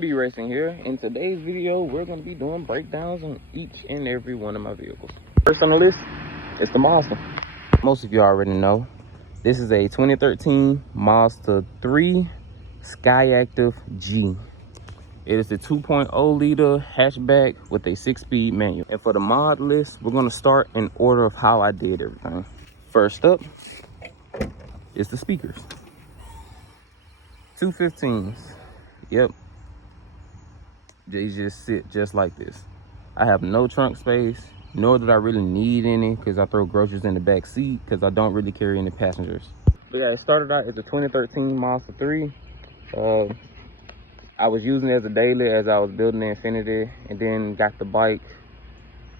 Be Racing here. In today's video, we're going to be doing breakdowns on each and every one of my vehicles. First on the list is the Mazda. Most of you already know this is a 2013 Mazda 3 Skyactiv G. It is the 2.0 liter hatchback with a 6-speed manual. And for the mod list, we're going to start in order of how I did everything. First up is the speakers. 215s. Yep. They just sit just like this. I have no trunk space, nor did I really need any because I throw groceries in the back seat because I don't really carry any passengers. But yeah, it started out as a 2013 Mazda 3. I was using it as a daily as I was building the Infiniti, and then got the bike.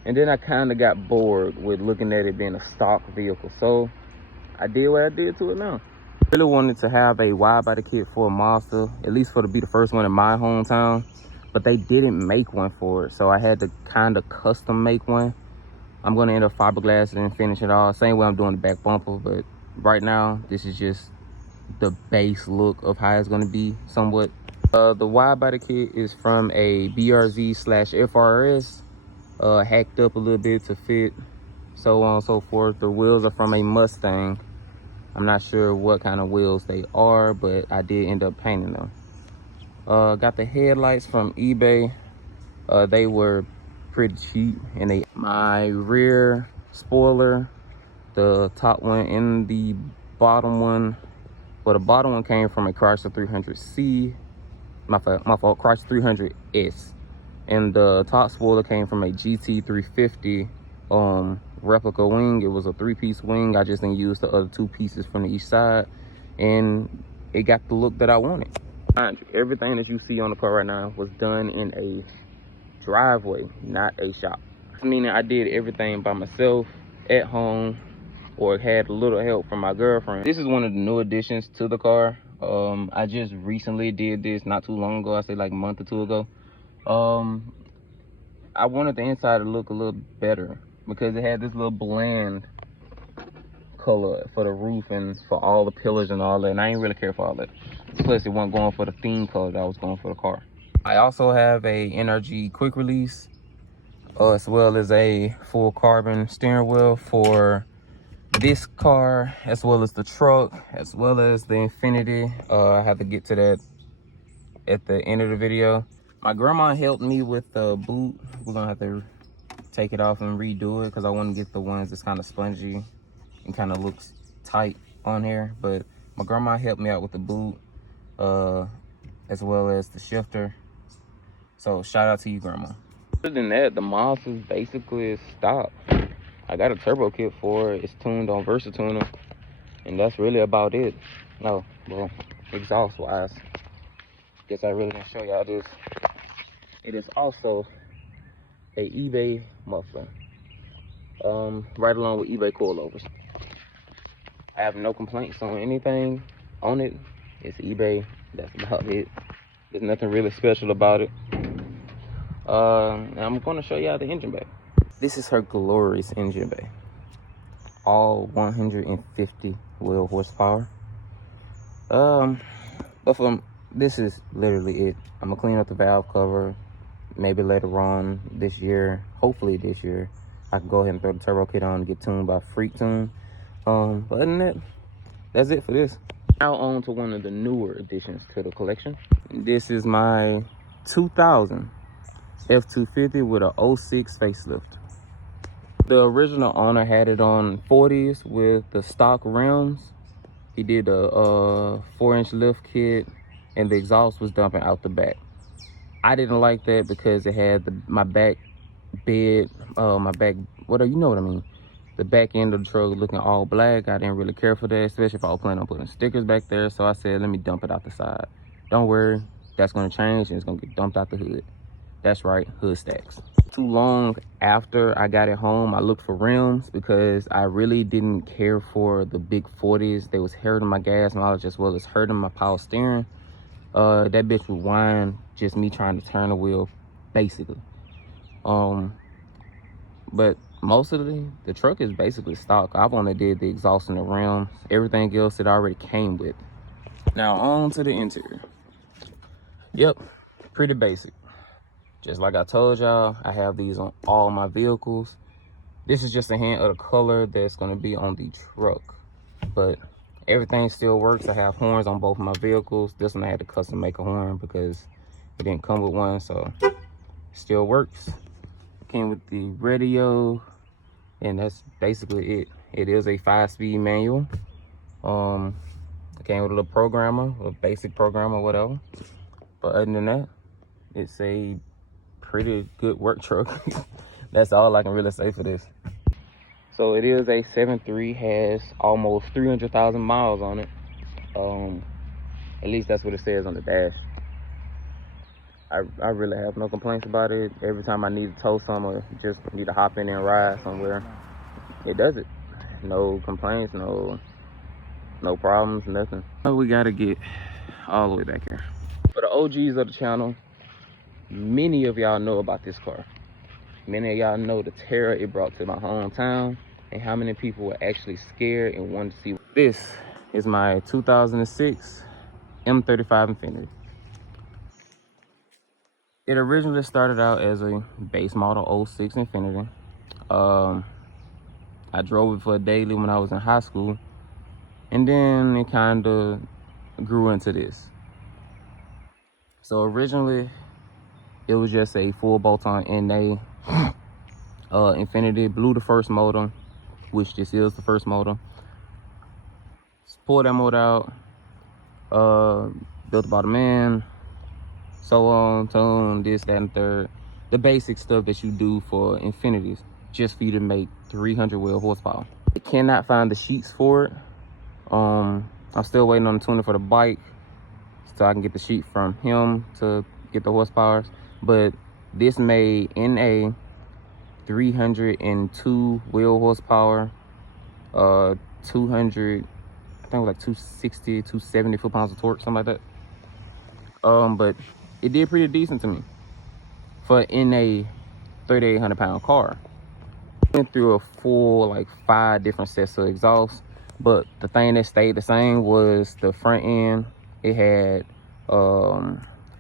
And then I kind of got bored with looking at it being a stock vehicle. So I did what I did to it now. I really wanted to have a wide body kit for a Mazda, at least for to be the first one in my hometown. But they didn't make one for it, so I had to kind of custom make one. I'm going to end up fiberglassing and finish it all. Same way I'm doing the back bumper, but right now, this is just the base look of how it's going to be somewhat. The wide body kit is from a BRZ/FRS, hacked up a little bit to fit, so on and so forth. The wheels are from a Mustang. I'm not sure what kind of wheels they are, but I did end up painting them. Got the headlights from eBay. They were pretty cheap. And my rear spoiler, the top one and the bottom one, well, the bottom one came from a Chrysler 300C. My fault, Chrysler 300S. And the top spoiler came from a GT350 replica wing. It was a 3-piece wing. I just didn't use the other 2 pieces from each side, and it got the look that I wanted. Everything that you see on the car right now was done in a driveway, not a shop. Meaning I did everything by myself at home, or had a little help from my girlfriend. This is one of the new additions to the car. I just recently did this not too long ago. I say like a month or 2 ago. I wanted the inside to look a little better because it had this little bland color for the roof and for all the pillars and all that, and I ain't really care for all that. Plus, it wasn't going for the theme color that I was going for the car. I also have a NRG quick release, as well as a full carbon steering wheel for this car, as well as the truck, as well as the Infiniti. I have to get to that at the end of the video. My grandma helped me with the boot. We're gonna have to take it off and redo it because I want to get the ones that's kind of spongy and kind of looks tight on here. But my grandma helped me out with the boot, as well as the shifter. So shout out to you, grandma. Other than that, the Mazda is basically stock. I got a turbo kit for it. It's tuned on Versatuner, and that's really about it. No, well, exhaust wise, guess I really didn't show y'all this. It is also a eBay muffler, right along with eBay coilovers. I have no complaints on anything on it. It's eBay. That's about it. There's nothing really special about it. And I'm going to show y'all the engine bay. This is her glorious engine bay. All 150 wheel horsepower. But this is literally it. I'm gonna clean up the valve cover. Maybe later on this year, hopefully this year, I can go ahead and throw the turbo kit on and get tuned by Freak Tune. But other than that, that's it for this. Now on to one of the newer additions to the collection. This is my 2000 F250 with a 06 facelift. The original owner had it on 40s with the stock rims. He did a 4-inch lift kit, and the exhaust was dumping out the back. I didn't like that because it had my back bed, you know what I mean. The back end of the truck looking all black. I didn't really care for that, especially if I was planning on putting stickers back there. So I said, let me dump it out the side. Don't worry, that's gonna change and it's gonna get dumped out the hood. That's right, hood stacks. Too long after I got it home, I looked for rims because I really didn't care for the big 40s. They was hurting my gas mileage as well as hurting my power steering. That bitch would whine, just me trying to turn the wheel, basically. But most of the truck is basically stock. I've only did the exhaust and the rims. Everything else it already came with. Now on to the interior. Yep, pretty basic. Just like I told y'all, I have these on all my vehicles. This is just a hint of the color that's going to be on the truck, but everything still works. I have horns on both of my vehicles. This one I had to custom make a horn because it didn't come with one, so it still works. Came with the radio, and that's basically it. It is a 5-speed manual. It came with a little programmer, a basic programmer, whatever. But other than that, it's a pretty good work truck. That's all I can really say for this. So it is a 7.3, has almost 300,000 miles on it. At least that's what it says on the dash. I really have no complaints about it. Every time I need to tow something or just need to hop in and ride somewhere, it does it. No complaints, no problems, nothing. So we gotta get all the way back here. For the OGs of the channel, many of y'all know about this car. Many of y'all know the terror it brought to my hometown and how many people were actually scared and wanted to see. This is my 2006 M35 Infiniti. It originally started out as a base model 06 Infiniti. I drove it for a daily when I was in high school, and then it kind of grew into this. So originally, it was just a full bolt-on NA Infiniti. Blew the first motor, which this is the first motor. Pulled that motor out, built the bottom end, so on, tone, this, that, and third. The basic stuff that you do for Infinitis, just for you to make 300 wheel horsepower. I cannot find the sheets for it. I'm still waiting on the tuner for the bike, so I can get the sheet from him to get the horsepowers. But this made NA 302 wheel horsepower, 200, I think it was like 260, 270 foot-pounds of torque, something like that. But it did pretty decent to me for in a 3,800-pound car. Went through a full like 5 different sets of exhausts, but the thing that stayed the same was the front end. It had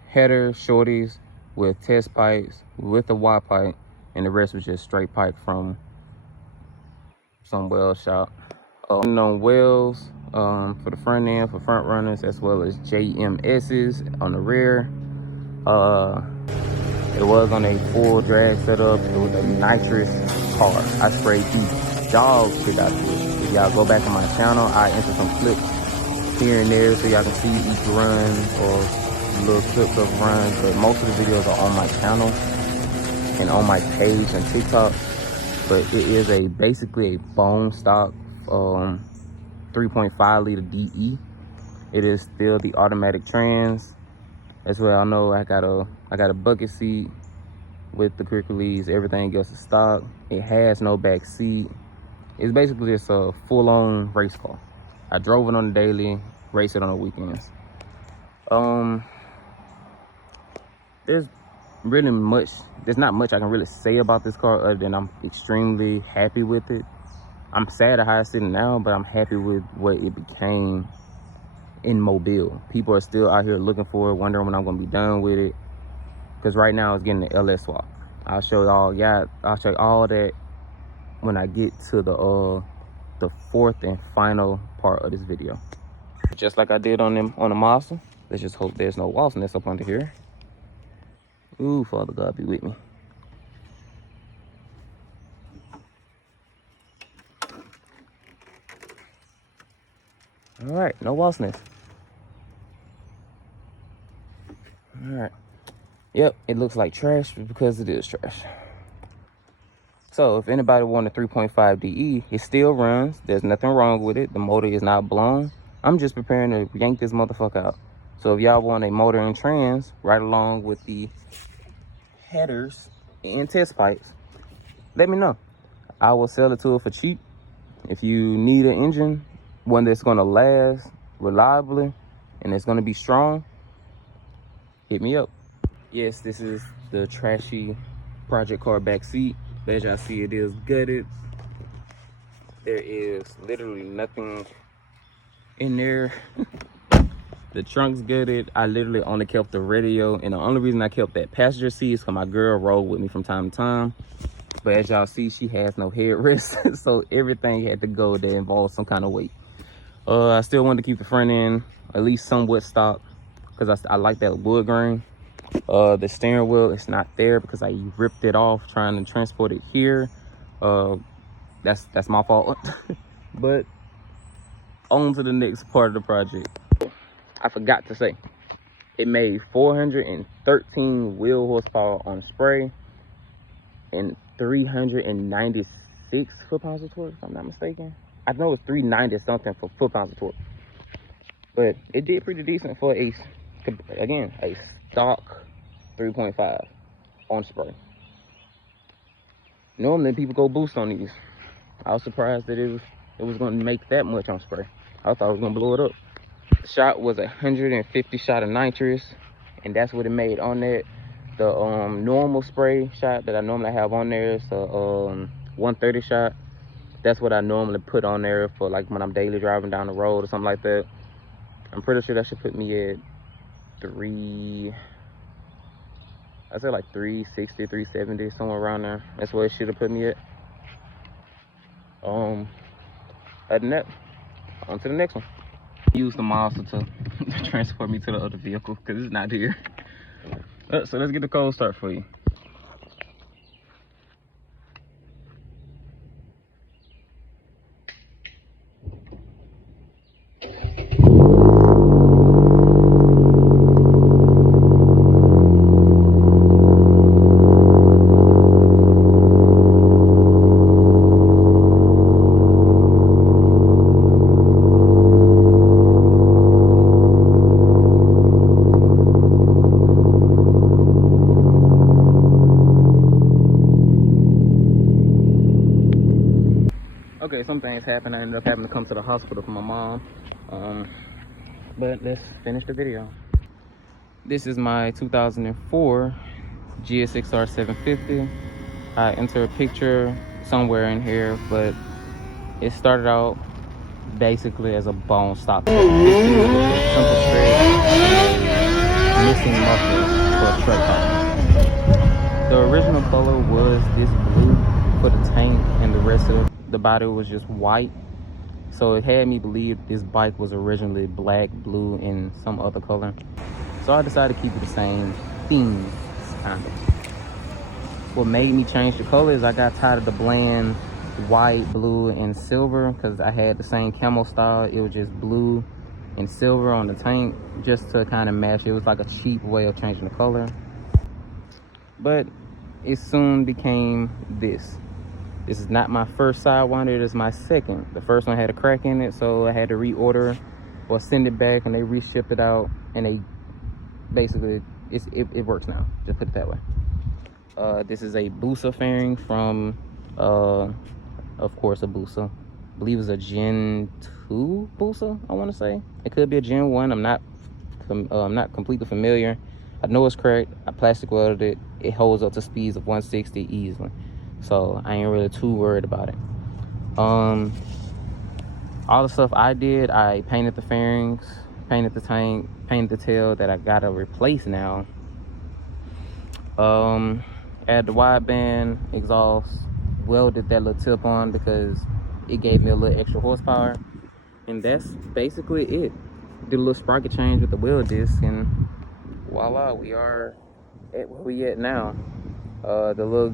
header shorties with test pipes with a Y pipe, and the rest was just straight pipe from some weld shop. On wheels for the front end for front runners, as well as JMS's on the rear. It was on a full drag setup. It was a nitrous car. I sprayed the dog shit out of it. If y'all go back on my channel, I enter some clips here and there so y'all can see each run or little clips of runs. But most of the videos are on my channel and on my page and TikTok. But it is basically a bone stock 3.5 liter DE. It is still the automatic trans. As well, I know I got a bucket seat with the quick release. Everything else is stock. It has no back seat. It's basically just a full-on race car. I drove it on the daily, race it on the weekends. There's not much I can really say about this car other than I'm extremely happy with it. I'm sad at how it's sitting now, but I'm happy with what it became in Mobile. People are still out here looking for it, wondering when I'm gonna be done with it. Because right now it's getting the LS swap. I'll show y'all, I'll show you all that when I get to the fourth and final part of this video. Just like I did on the Mazda. Let's just hope there's no waltzness up under here. Ooh, Father God be with me. All right, no waltzness. All right. Yep, it looks like trash because it is trash. So if anybody want a 3.5 DE, it still runs. There's nothing wrong with it. The motor is not blown. I'm just preparing to yank this motherfucker out. So if y'all want a motor and trans right along with the headers and test pipes, let me know. I will sell it to it for cheap. If you need an engine, one that's gonna last reliably and it's gonna be strong, hit me up. Yes, this is the trashy project car back seat. As y'all see, it is gutted. There is literally nothing in there. The trunk's gutted. I literally only kept the radio, and the only reason I kept that passenger seat is because my girl rode with me from time to time. But as y'all see, she has no headrest, so everything had to go that involved some kind of weight. I still wanted to keep the front end at least somewhat stock because I like that wood grain. The steering wheel is not there because I ripped it off trying to transport it here. That's my fault. But on to the next part of the project. I forgot to say, it made 413 wheel horsepower on spray and 396 foot-pounds of torque, if I'm not mistaken. I know it's 390 something for foot-pounds of torque, but it did pretty decent for a stock 3.5 on spray. Normally people go boost on these. I was surprised that it was going to make that much on spray. I thought it was going to blow it up. The shot was 150 shot of nitrous, and that's what it made on that. The normal spray shot that I normally have on there is a 130 shot. That's what I normally put on there for like when I'm daily driving down the road or something like that. I'm pretty sure that should put me at I said like 360, 370, somewhere around there. That's where it should have put me at. Other than that, on to the next one. Use the monster to transport me to the other vehicle because it's not here. So let's get the cold start for you. Okay, some things happened. I ended up having to come to the hospital for my mom. But let's finish the video. This is my 2004 GSX-R 750. I enter a picture somewhere in here, but it started out basically as a bone stock. Simple straight, missing muffler for a straight car. The original color was this blue for the tank, and the rest of the body was just white. So it had me believe this bike was originally black, blue, and some other color. So I decided to keep it the same theme, kind of. What made me change the color is I got tired of the bland white, blue, and silver because I had the same camo style. It was just blue and silver on the tank just to kind of match. It was like a cheap way of changing the color. But it soon became this. This is not my first Sidewinder, it is my second. The first one had a crack in it, so I had to reorder or send it back, and they reshipped it out, and they basically, it works now, just put it that way. This is a Busa fairing from, of course, a Busa. I believe it's a Gen 2 Busa, I want to say. It could be a Gen 1, I'm not completely familiar. I know it's cracked, I plastic welded it. It holds up to speeds of 160 easily. So I ain't really too worried about it. All the stuff I did, I painted the fairings, painted the tank, painted the tail that I gotta replace now. Add the wideband exhaust, welded that little tip on because it gave me a little extra horsepower. And that's basically it. Did a little sprocket change with the wheel disc, and voila, we are at where we at now. The little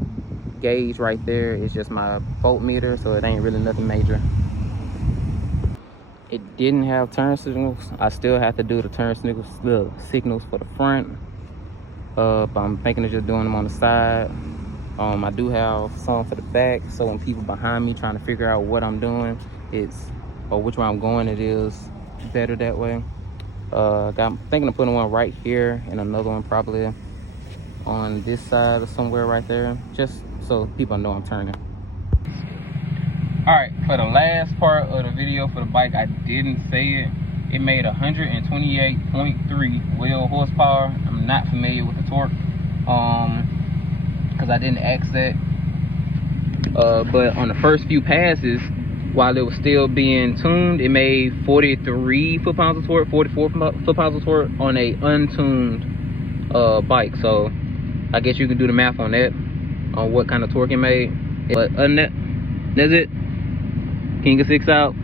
gauge right there is just my voltmeter, so it ain't really nothing major. It didn't have turn signals. I still have to do the turn signals for the front. I'm thinking of just doing them on the side. I do have some for the back, so when people behind me trying to figure out what I'm doing, or which way I'm going, it is better that way. I'm thinking of putting one right here and another one probably on this side or somewhere right there, just so people know I'm turning. All right, for the last part of the video for the bike, I didn't say it. It made 128.3 wheel horsepower. I'm not familiar with the torque, because I didn't ask that. But on the first few passes, while it was still being tuned, it made 43 foot-pounds of torque, 44 foot-pounds of torque on a untuned bike. So I guess you can do the math on that, on what kind of torque it made. But other than that, that's it. King of 6 out.